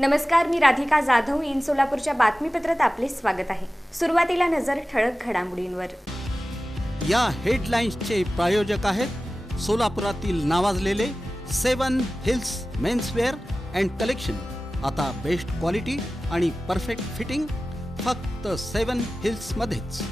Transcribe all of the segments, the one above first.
नमस्कार, मी राधिका जाधव. इन सोलापूरच्या बातमीपत्रात आपले स्वागत आहे. सुरुवातीला नजर ठळक घडामोडींवर. या हेडलाईन्सचे प्रायोजक आहेत सोलापुरातील नावाजलेले 7 हिल्स मेन्सवेअर अँड कलेक्शन. आता बेस्ट क्वालिटी आणि परफेक्ट फिटिंग फक्त 7 हिल्स मध्येच.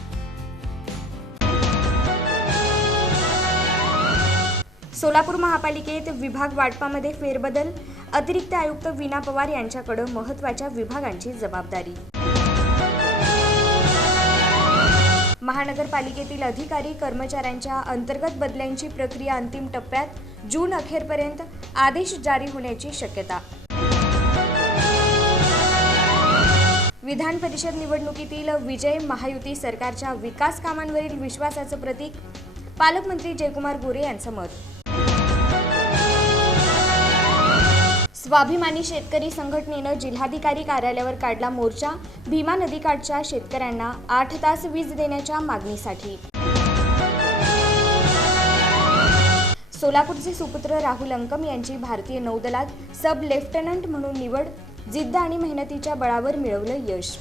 सोलापूर महापालिकेत विभाग वाटपामध्ये फेरबदल. अतिरिक्त आयुक्त वीणा पवार यांच्याकडे महत्त्वाच्या विभागांची जबाबदारी. महानगरपालिकेतील अधिकारी कर्मचाऱ्यांच्या अंतर्गत बदल्यांची प्रक्रिया अंतिम टप्प्यात. जून अखेरपर्यंत आदेश जारी होण्याची शक्यता. विधान परिषद निवडणुकीतील विजय महायुती सरकारच्या विकास कामांवरील विश्वासाचं प्रतीक. पालकमंत्री जयकुमार गोरे यांचं मत. स्वाभिमानी शेतकरी संघटनेनं जिल्हाधिकारी कार्यालयावर काढला मोर्चा. भीमा नदीकाठच्या शेतकऱ्यांना 8 तास वीज देण्याच्या मागणीसाठी. सोलापूरचे सुपुत्र राहुल अंकम यांची भारतीय नौदलात सब लेफ्टनंट म्हणून निवड. जिद्द आणि मेहनतीच्या बळावर मिळवलं यश.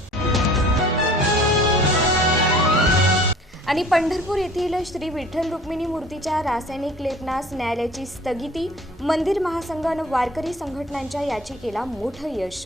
आणि पंढरपूर येथील श्री विठ्ठल रुक्मिणी मूर्तीच्या रासायनिक लेपनास न्यायालयाची स्थगिती. मंदिर महासंघ आणि वारकरी संघटनांच्या याचिकेला मोठं यश.